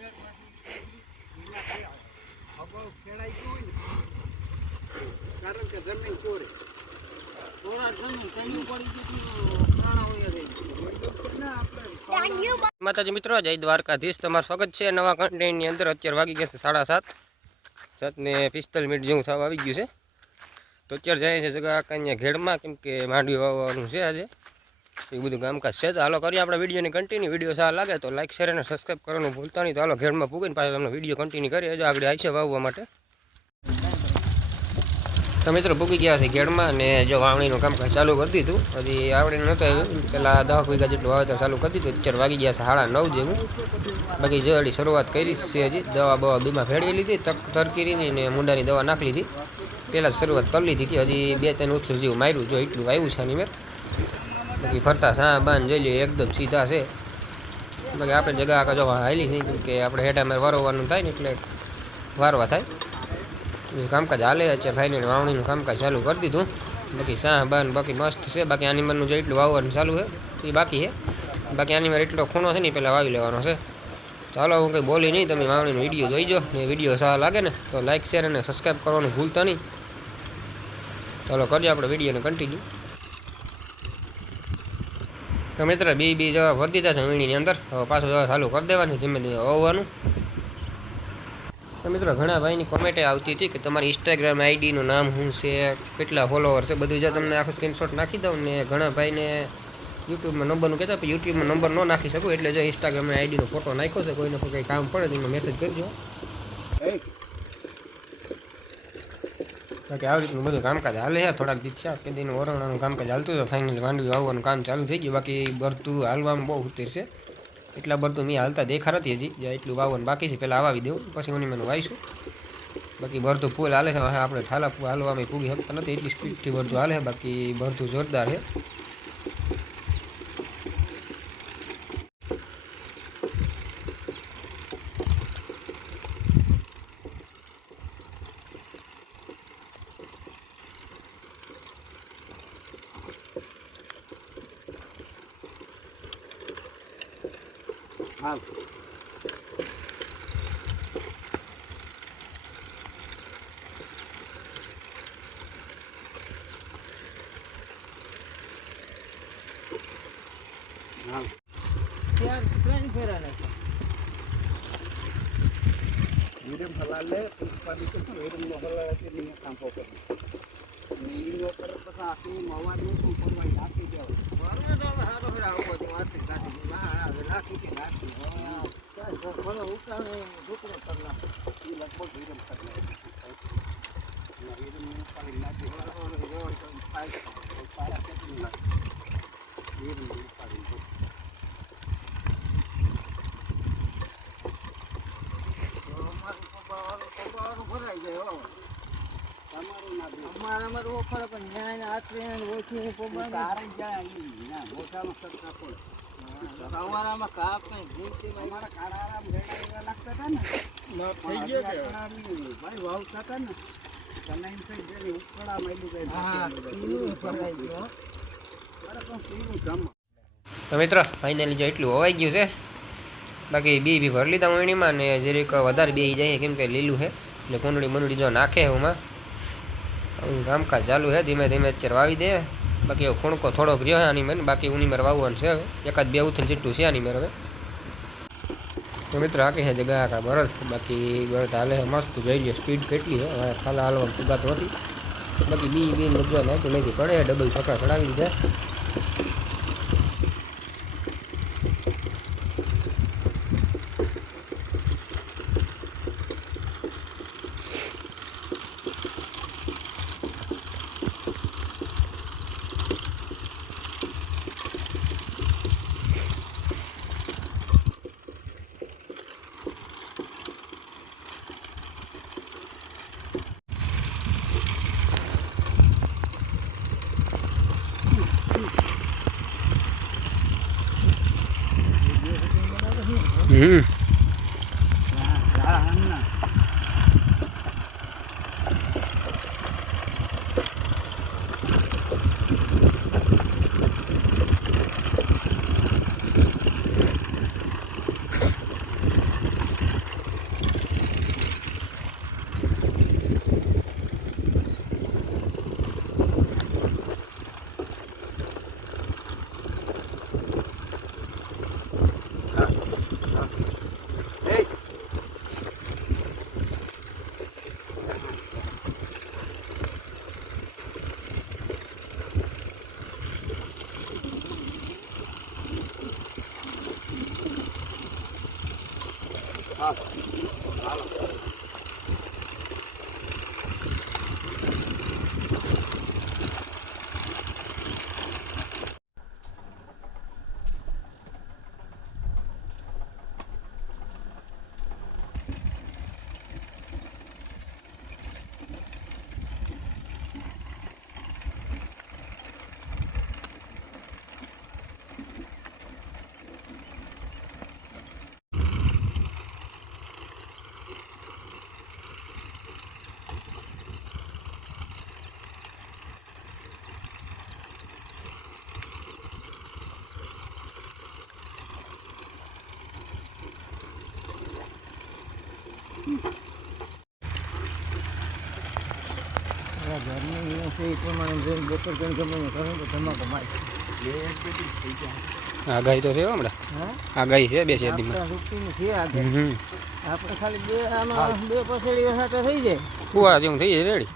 કારણ કે જમીન ચોરે માતાજી મિત્રો, જય દ્વારકાધીશ. તમારું સ્વાગત છે નવા કન્ટેન્ટની અંદર. અત્યારે વાગી ગયા છે 7:30 જેવું થવા આવી ગયું છે. તો અત્યારે જાય છે જગા અહીંયા ઘેડમાં, કેમ કે માંડવી વાવવાનું છે આજે. એ બધું કામકાજ છે. તો હાલો કરીએ આપણે વિડીયોની કન્ટિન્યુ. વિડીયો સારા લાગે તો લાઈક શેર અને સબસ્ક્રાઈબ કરવાનું ભૂલતા નહીં. તો હાલો ઘેડમાં પૂગીને પાછળ તમને વિડીયો કન્ટિન્યુ કરીએ. જો આગળ આવી છે વાવવા માટે. તો મિત્રો પૂગી ગયા છે ઘેડમાં, અને જો વાવણીનું કામકાજ ચાલુ કરી દીધું. હજી આવડીને નહોતું આવ્યું, પહેલાં 10 વીઘા જેટલું વાવેતર ચાલુ કરી દીધું. અત્યારે વાગી ગયા છે 9:30 જેવું. બાકી જડી શરૂઆત કરી છે. હજી દવા બીમાં ભેળવી લીધી, તરકીરીની ને મુંડાની દવા નાખી લીધી. પહેલાં શરૂઆત કરી લીધી હતી. હજી 2-3 ઉથલું જેવું માર્યું, જો એટલું આવ્યું છે આની મેર. બાકી ફરતા સા બાન જઈ લે એકદમ સીધા છે. બાકી આપણે જગા આખા જો હાલી નહીં, કેમ કે આપણે હેઠા મેર વારવાનું થાય ને એટલે વારવા થાય. કામકાજ હાલે. અત્યારે ફાઇનલ વાવણીનું કામકાજ ચાલુ કરી દીધું. બાકી સાહ બાન બાકી મસ્ત છે. બાકી આની મરનું જે એટલું વાવવાનું ચાલુ છે એ બાકી છે. બાકી આની મારે એટલો ખૂણો છે ને પહેલાં વાવી લેવાનો છે. ચાલો હું કંઈ બોલી નહીં, તમે વાવણીનો વિડીયો જોઈજો. ને વિડીયો સારા લાગે ને તો લાઈક શેર અને સબસ્ક્રાઈબ કરવાનું ભૂલતા નહીં. ચાલો કરીએ આપણે વિડીયોને કન્ટિન્યુ. તો મિત્ર બી જવા ભરી દીધા છે વીણીની અંદર. હવે પાછું જવા ચાલુ કરી દેવાની, ધીમે ધીમે વાવવાનું. તો મિત્રો ઘણા ભાઈની કોમેન્ટે આવતી હતી કે તમારી ઇન્સ્ટાગ્રામ આઈડીનું નામ શું છે, કેટલા ફોલોવર છે, બધું જો તમને આખું સ્ક્રીનશોટ નાખી દઉં. ને ઘણા ભાઈને યુટ્યુબમાં નંબરનું કહેતા પણ યુટ્યુબમાં નંબર ન નાખી શકું, એટલે જો ઇન્સ્ટાગ્રામમાં આઈડીનો ફોટો નાખ્યો છે. કોઈને કોઈ કંઈ કામ પડે તો એમાં મેસેજ કરજો. બાકી આવી રીતનું બધું કામકાજ હાલે છે. થોડાક દિવસ છે કે દીનું ઓરણાનું કામકાજ હાલતું હતું. ફાઇનલ માંડવી વાવવાનું કામ ચાલુ થઈ ગયું. બાકી ભરતું હાલવામાં બહુ ઉતર છે. એટલા ભરતું મેં હાલતા દેખા નથી હજી. જ્યાં એટલું વાવવાનું બાકી છે પહેલાં વાવી દેવું, પછી હું મને વાવીશું. બાકી ભરતું ફૂલ હાલે છે. આપણે ઠાલા હાલવામાં પૂગી શકતા નથી, એટલી સ્પીડથી ભરતું હાલે છે. બાકી ભરતું જોરદાર છે. હા ત્યાં ટ્રેન ફેરા ને વીરમ હલાલે ઉત્પાદિત છે. વીરમનો હલાલે કે નહીં કામ પોકે નીનો પર પછી આખી મવાદનું સંપૂર્ણ નાખી દેવું. બરાબર તો હારો ફેરા આવો તો આથી કાઢી માં રાખી કે નાખી બોલો ઉકાને દુકડો કરલા એ લગભગ વીરમ કરલા વીરમ ને પાડી નાખી રોડ થાય પારા કેટલી લાગે વીરમ ને પાડી અમારામાં ઓફર પણ ન્યાય આત્રીને ઓછી કારણ જાય મોટામાં સરકાર પડે. અમારામાં કાપ નહીં જીવતીમાં અમારા કાળારામ રેડા લાગતા હતા ને થઈ ગયો ભાઈ વાવતા હતા ને કનાઈ થઈ ગયેલી ઉકળા મળ્યું ગઈ. તો મિત્રો ફાઇનલી જો એટલું હોવાઈ ગયું છે. બાકી બી ભરી લીધા વીણીમાં, ને જરીક વધારે બેસી જાય કેમ કે લીલું છે એટલે કુંડળી મંડળી જો નાખે એમાં કામકાજ ચાલુ છે. ધીમે ધીમે અત્યારે વાવી દે. બાકી એવો ખૂણકો થોડોક રહ્યો છે આની મેર. બાકી ઉની મેર વાવવાનું છે. હવે 1-2 ઉથલ જેટલું છે આની મેર. હવે તો મિત્રો આખી છે જગા આખા બરસ. બાકી બરસ હાલે છે મસ્ત. જોઈ લે સ્પીડ કેટલી છે. હવે ખાલા હાલવાનું ફુગાતો નથી. બાકી બી બધું નાખી નાખી પડે. ડબલ છકડા ચડાવી દીધા. હા હાલો ઘરની છે એ પ્રમાણે જોઈને બપોર કરીને ગમે કરો તો ધમાકો મારી થઈ ગયા આગાહી તો છે હો હમણાં. હા આગાહી છે 2 શેરીમાં. રૂપિયાની છે આગળ આપણે ખાલી બે આમાં બે પસેડી વસાતો થઈ જાય કુવા જેવું થઈ જાય રેડી.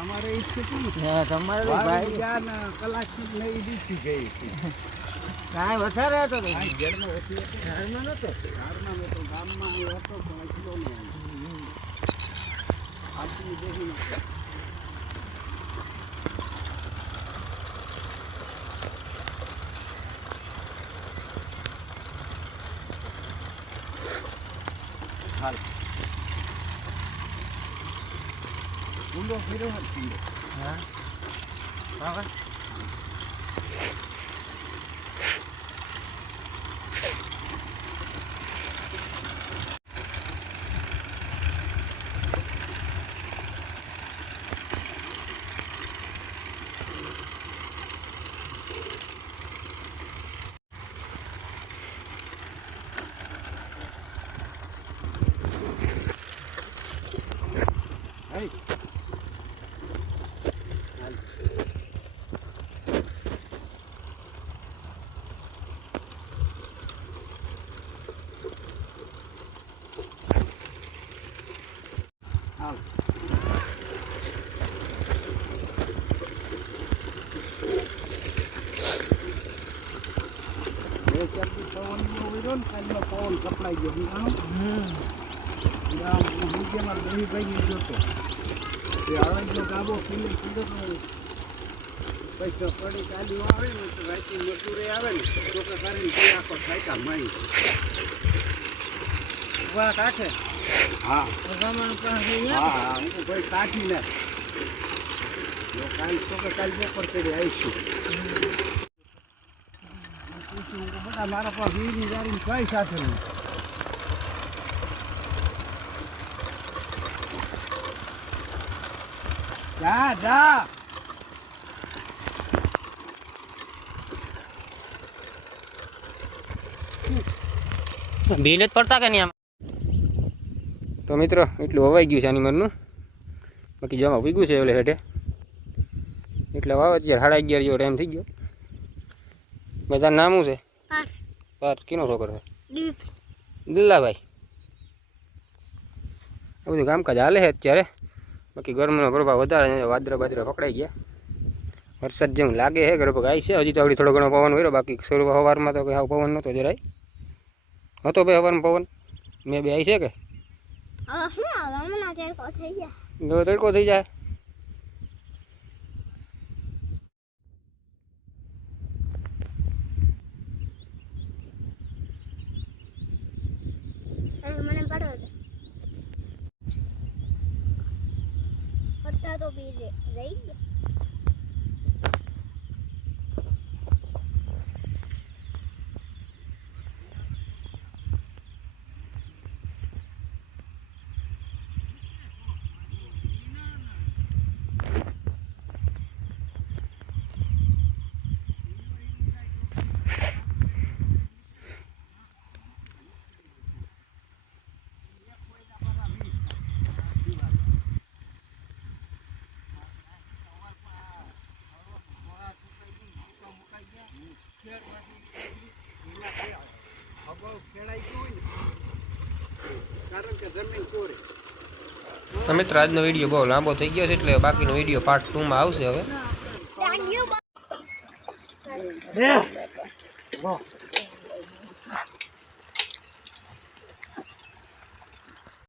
અમારે ઈ કેટલું હા તમારે તો ભાઈ જ્યાં કલાકથી લઈ દીધી ગઈ કાંઈ વધારે હતો ને ઘરમાં ઓછી હતી ઘરમાં નહોતો ઘરમાં નહોતો ગામમાં એ હતો પણ કિલો ને આટલી દેખી હાલ ઊંડો ફેરો હતી હા બરાબર Hey. પવન કપડાઈ ગયો દહીં ભાઈ જોતો તે આળંદનો ગાબો પીને કીધો તો પૈસા પડી ચાલ્યું આવે ને તો રાતી મજૂરે આવે ને તો કે કરીને તે આખો સાયકા મારી ઉભા કાઢે હા હા હું ભાઈ કાઢીને કાલ તો કે કાલ બપોર કરી આવીશું બધા મારા પાસે વીરની જારીને કઈ સાથે જા જા બિલ જ પડતા કે નહીં આમ. તો મિત્રો એટલું હવાઈ ગયું છે આની મરનું. બાકી જમા પીગું છે એટલે હેઠે એટલે વાવ અત્યારે 11:30 જેવો ટાઈમ થઈ ગયો. બધાનું નામ શું છે? પાર્થ. કીનો છોકરો છે? દિલ્લાભાઈ. આ બધું કામકાજ હાલે છે અત્યારે. બાકી ગરમીનો પ્રભાવ વધારે વાદળા બાદરા પકડાઈ ગયા. વરસાદ જેવું લાગે છે ગરબગ આવી છે. હજી તો આવડી થોડો ઘણો પવન હોય બાકી સવારમાં તો કંઈ આવો પવન નહોતો જરાય. હતો ભાઈ સવારમાં પવન મેં બે આવી છે કે તડકો થઈ જાય. તો મિત્રો આજનો વિડીયો બહુ લાંબો થઈ ગયો છે એટલે બાકીનો વિડીયો પાર્ટ 2 માં આવશે હવે.